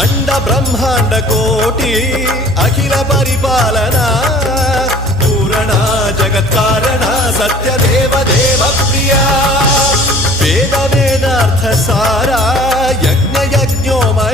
అండ బ్రహ్మాండ కోటి అఖిల పరిపాలన పూరణ జగత్కారణ సత్యదేవ దేవ ప్రియా వేద వేదార్థ సారా యజ్ఞ యజ్ఞోమయ